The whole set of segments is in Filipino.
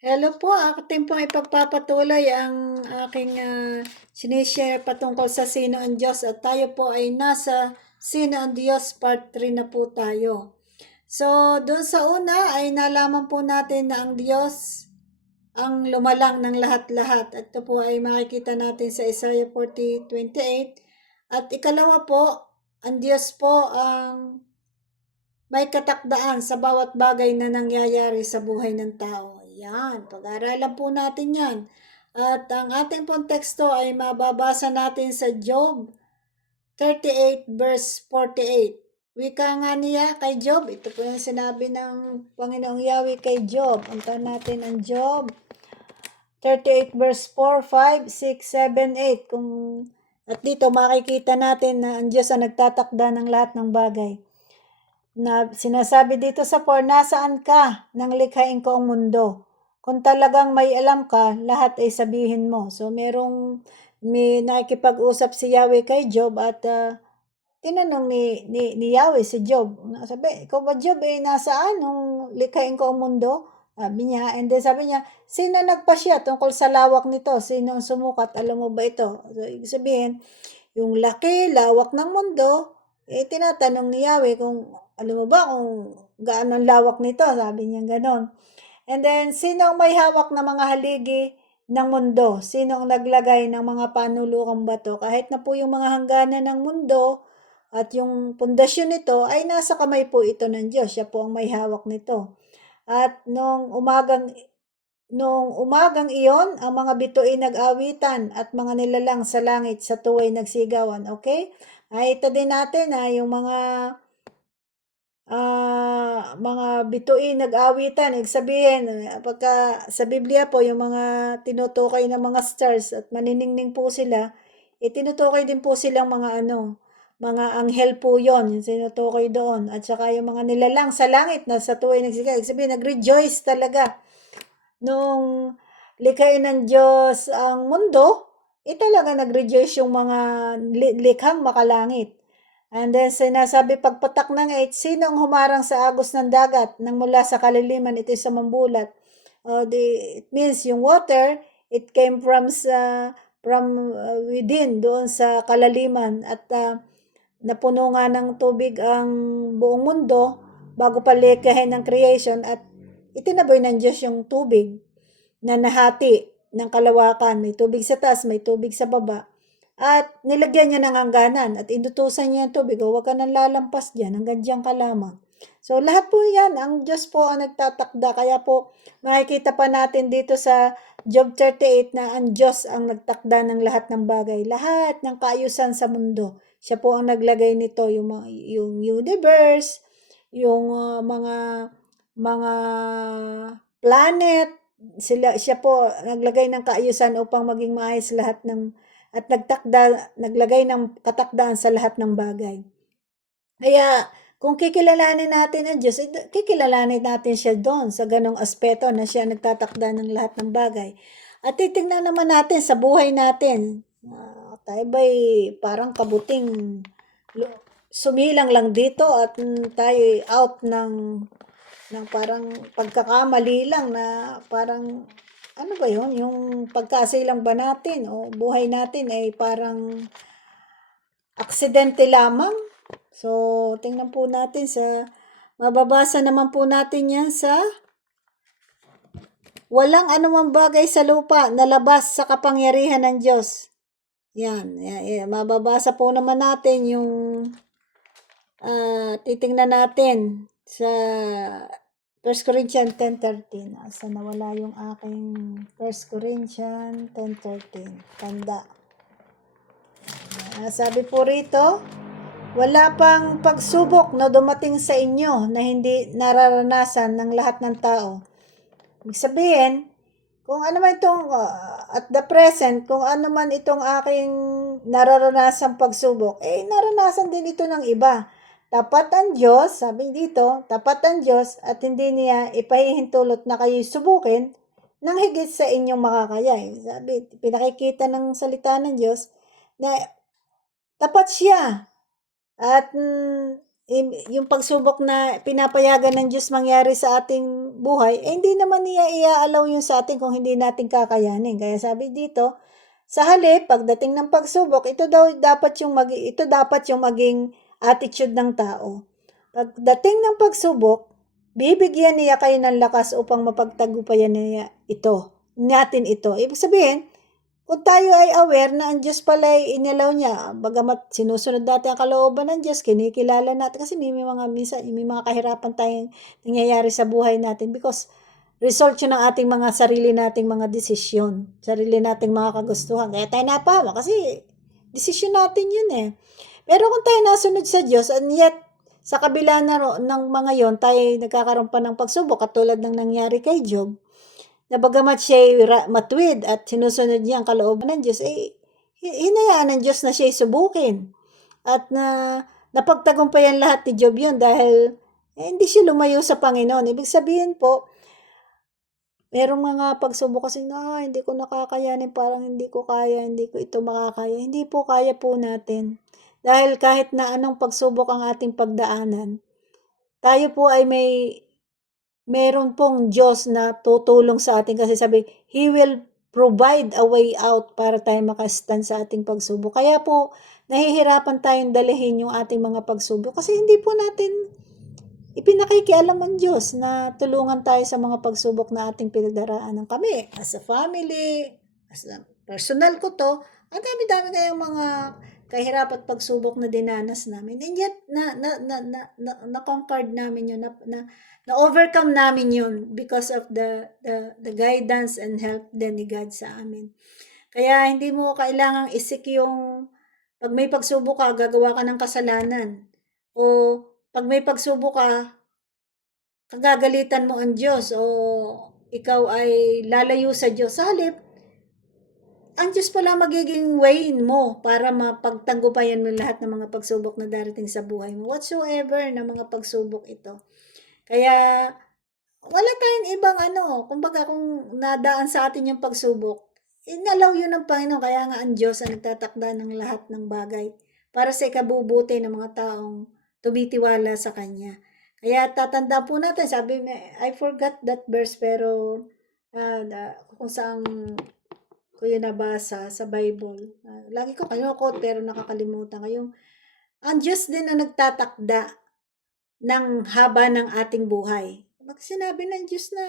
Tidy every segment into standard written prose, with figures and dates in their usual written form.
Hello po, atin pong ipagpapatuloy ang aking sinishare patungkol sa Sino ang Diyos at tayo po ay nasa Sino ang Diyos part 3 na po tayo. So, doon sa una ay nalaman po natin na ang Diyos ang lumalang ng lahat-lahat. At ito po ay makikita natin sa Isaiah 40:28. At ikalawa po, ang Diyos po ang may katakdaan sa bawat bagay na nangyayari sa buhay ng tao. Yan, pag-aaralan po natin yan. At ang ating pong teksto ay mababasa natin sa Job 38 verse 48. Wika nga niya kay Job. Ito po yung sinabi ng Panginoong Yahweh kay Job. Puntahan natin ang Job 38 verse 4, 5, 6, 7, 8. At dito makikita natin na ang Diyos ang nagtatakda ng lahat ng bagay. Na sinasabi dito sa 4, nasaan ka nang likhain ko ang mundo? Kung talagang may alam ka, lahat ay sabihin mo. So, may nakikipag-usap si Yahweh kay Job at tinanong ni Yahweh si Job. Sabi, ikaw ba Job, nasaan nung likhain ko ang mundo? Sabi niya, and then sabi niya, sino nagpasya tungkol sa lawak nito? Sino ang sumukat? Alam mo ba ito? So, ibig sabihin, yung laki, lawak ng mundo, tinatanong ni Yahweh kung, alam mo ba kung gaano ang lawak nito? Sabi niya ganon. And then, sino ang may hawak na mga haligi ng mundo? Sino ang naglagay ng mga panulukang bato? Kahit na po yung mga hangganan ng mundo at yung pundasyon nito ay nasa kamay po ito ng Diyos. Siya po ang may hawak nito. At Noong umagang iyon, ang mga bituin nag-awitan at mga nilalang sa langit sa tuway nagsigawan. Okay? Ito din natin yung mga bituin nag-awitan. Ibig sabihin, pagka sa Biblia po, yung mga tinutukoy ng mga stars at maniningning po sila, tinutukoy din po silang mga anghel po yon, yung tinutukoy doon. At saka yung mga nilalang sa langit na sa tuway nagsigawan. Ibig sabihin, nag-rejoice talaga nung likhain ng Diyos ang mundo, talaga nag-rejoice yung mga likhang makalangit. And then sinasabi, pagpatak ng 8, sino ang humarang sa agos ng dagat nang mula sa kaliliman ito sa mambulat? It means yung water, it came from within, doon sa kalaliman. At napuno nga ng tubig ang buong mundo bago pa likhain ng creation at itinaboy ng Diyos yung tubig na nahati ng kalawakan. May tubig sa taas, may tubig sa baba. At nilagyan niya ng hangganan at inutusan niya yung tubig. Huwag ka nang lalampas dyan, hanggang dyan ka lamang. So lahat po yan, ang Diyos po ang nagtatakda. Kaya po makikita pa natin dito sa Job 38 na ang Diyos ang nagtakda ng lahat ng bagay. Lahat ng kaayusan sa mundo. Siya po ang naglagay nito, yung universe, yung mga planet. Siya po naglagay ng kaayusan upang maging maayos lahat at naglagay ng katakdaan sa lahat ng bagay. Kaya kung kikilalanin natin ang Diyos, kikilalanin natin siya doon sa ganong aspeto na siya nagtatakda ng lahat ng bagay. At titingnan naman natin sa buhay natin. Tayo ba'y parang kabuting sumilang lang dito at tayo out ng parang pagkakamali lang na parang ano ba yun? Yung pagkasilang ba natin o buhay natin ay parang aksidente lamang. So, tingnan po natin mababasa naman po natin yan sa walang anumang bagay sa lupa na labas sa kapangyarihan ng Diyos. Yan, mababasa po naman natin yung titingnan natin sa 1 Corinthians 10:13. Asa nawala yung aking 1 Corinthians 10:13. Tanda. Sabi po rito, wala pang pagsubok na dumating sa inyo na hindi nararanasan ng lahat ng tao. Ibig sabihin, kung ano man itong, at the present, kung ano man itong aking nararanasan pagsubok, naranasan din ito ng iba. Tapat ang Diyos, sabi dito, tapat ang Diyos at hindi niya ipahihintulot na kayo'y subukin nang higit sa inyong makakaya. Sabi, pinakikita ng salita ng Diyos na tapat siya at yung pagsubok na pinapayagan ng Diyos mangyari sa ating buhay, hindi naman niya i-allow yun sa atin kung hindi natin kakayanin. Kaya sabi dito, sa halip, pagdating ng pagsubok, ito dapat yung maging attitude ng tao. Pagdating ng pagsubok, bibigyan niya kayo ng lakas upang mapagtagumpayan niya natin ito. Ibig sabihin, kung tayo ay aware na ang Diyos pala ay inalaw niya, bagamat sinusunod natin ang kalooban ng Diyos, kinikilala natin, kasi may mga kahirapan tayong nangyayari sa buhay natin because result yun ng ating mga sarili nating mga desisyon, sarili nating mga kagustuhan. Kaya tayo napawa kasi desisyon natin yun eh. Pero kung tayo nasunod sa Diyos, and yet, sa kabila ng mga yon, tayo nagkakaroon pa ng pagsubok, katulad ng nangyari kay Job, na bagamat siya'y matuwid at sinusunod niya ang kalooban ng Diyos, hinayaan ng Diyos na siya'y subukin. At napagtagumpayan lahat ni Job yun dahil hindi siya lumayo sa Panginoon. Ibig sabihin po, merong mga pagsubok kasi hindi ko nakakayanin, parang hindi ko kaya, hindi ko ito makakaya. Hindi po, kaya po natin. Dahil kahit na anong pagsubok ang ating pagdaanan, tayo po ay meron pong Diyos na tutulong sa atin kasi sabi, He will provide a way out para tayo makastand sa ating pagsubok. Kaya po, nahihirapan tayong dalihin yung ating mga pagsubok kasi hindi po natin ipinakikialam ang Diyos na tulungan tayo sa mga pagsubok na ating pinagdaraanan. Kami, as a family, as a personal ko to, ang dami-dami kayong mga kahirap at pagsubok na dinanas namin. And yet, na-conquered namin yun, na-overcome namin yun because of the guidance and help din ni God sa amin. Kaya hindi mo kailangang isik yung pag may pagsubok ka, gagawa ka ng kasalanan. O pag may pagsubok ka, kagagalitan mo ang Diyos o ikaw ay lalayo sa Diyos. Sa halip, ang Diyos pala magiging way mo para mapagtagumpayan mo lahat ng mga pagsubok na darating sa buhay mo. Whatsoever na mga pagsubok ito. Kaya, wala tayong ibang kumbaga kung nadaan sa atin yung pagsubok, inalaw yun ng Panginoon, kaya nga ang Diyos ang nagtatakda ng lahat ng bagay para sa ikabubuti ng mga taong tumitiwala sa Kanya. Kaya tatanda po natin, sabi, I forgot that verse, pero kung saan ko yun nabasa sa Bible. Lagi ko kayo quote pero nakakalimutan ko. Ang Diyos din ang nagtatakda ng haba ng ating buhay. Pag sinabi ng Diyos na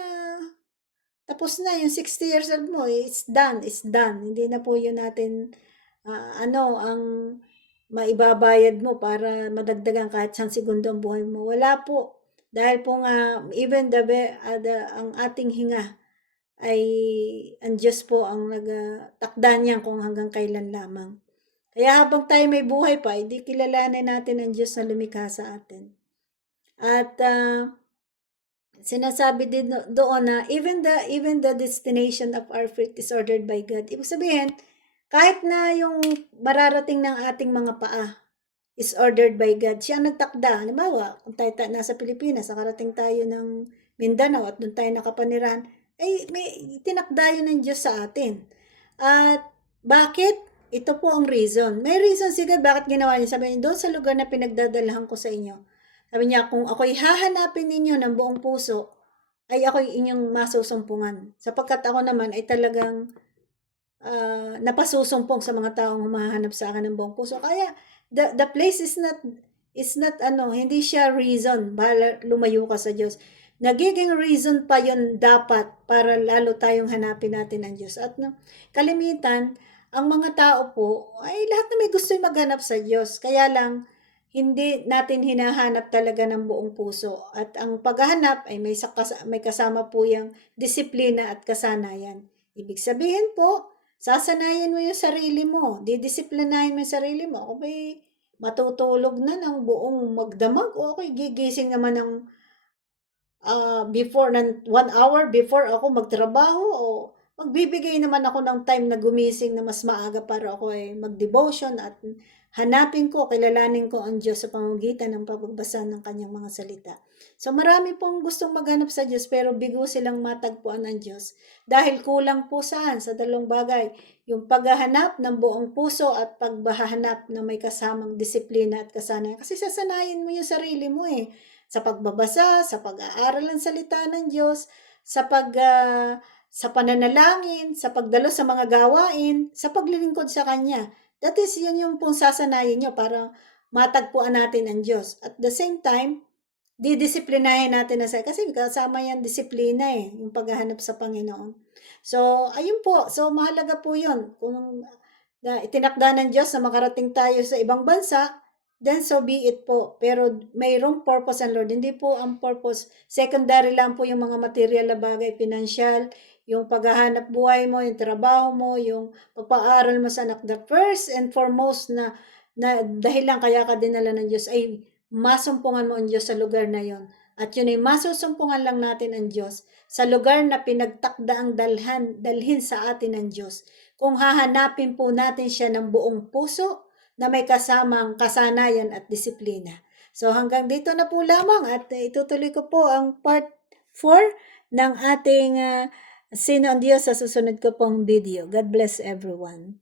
tapos na yung 60 years old mo, it's done, it's done. Hindi na po yun natin ang maibabayad mo para madagdagan kahit isang segundo ang buhay mo. Wala po. Dahil po nga, even ang ating hinga ay ang Diyos po ang nagtakda niyan kung hanggang kailan lamang. Kaya habang tayo may buhay pa, hindi kilalanin natin ang Diyos na lumikha sa atin. At sinasabi din doon na even the destination of our feet is ordered by God. Ibig sabihin, kahit na yung mararating ng ating mga paa is ordered by God, siya ang nagtakda. Halimbawa, kung tayo nasa Pilipinas, nakarating tayo ng Mindanao at doon tayo nakapanirahan, ay may tinakda yun ng Diyos sa atin. At bakit? Ito po ang reason. May reason si God bakit ginawa niya. Sabi niya, doon sa lugar na pinagdadalahan ko sa inyo. Sabi niya, kung ako'y hahanapin ninyo ng buong puso, ay ako'y inyong masusumpungan. Sapagkat ako naman ay talagang napasusumpong sa mga taong humahanap sa akin ng buong puso. Kaya, the place is not hindi siya reason para lumayo ka sa Diyos. Nagiging reason pa yon dapat para lalo tayong hanapin natin ang Diyos. At kalimitan, ang mga tao po, ay lahat na may gusto yung maghanap sa Diyos. Kaya lang, hindi natin hinahanap talaga ng buong puso. At ang paghahanap ay may kasama po yung disiplina at kasanayan. Ibig sabihin po, sasanayin mo yung sarili mo, didisiplinahin mo yung sarili mo. Kung may matutulog na ng buong magdamag, okay, gigising naman ng before, 1 hour before ako magtrabaho, o magbibigay naman ako ng time na gumising na mas maaga para ako ay mag-devotion at hanapin ko, kilalanin ko ang Diyos sa pamamagitan ng pagbabasa ng kanyang mga salita. So marami pong gustong maghanap sa Diyos pero bigo silang matagpuan ng Diyos dahil kulang po saan sa dalawang bagay, yung paghahanap ng buong puso at paghahanap na may kasamang disiplina at kasanayan. Kasi sasanayin mo yung sarili mo sa pagbabasa, sa pag-aaral ng salita ng Diyos, sa sa pananalangin, sa pagdalo sa mga gawain, sa paglilingkod sa Kanya. That is, yun yung pong sasanayin nyo para matagpuan natin ang Diyos. At the same time, didisiplinahin natin na kasi kasama yan disiplina yung paghahanap sa Panginoon. So, ayun po. So, mahalaga po yun. Kung itinakda ng Diyos na makarating tayo sa ibang bansa, then so be it po. Pero mayroong purpose ang Lord. Hindi po ang purpose. Secondary lang po yung mga material na bagay, financial, yung paghahanap buhay mo, yung trabaho mo, yung pagpaaral mo sa anak. The first and foremost na dahil lang kaya ka dinala ng Diyos ay masumpungan mo ang Diyos sa lugar na yon. At yun ay masusumpungan lang natin ang Diyos sa lugar na pinagtakda ang dalhin sa atin ng Diyos. Kung hahanapin po natin siya ng buong puso na may kasamang kasanayan at disiplina. So hanggang dito na po lamang at itutuloy ko po ang part 4 ng ating Sino ang Diyos sa susunod ko pong video. God bless everyone.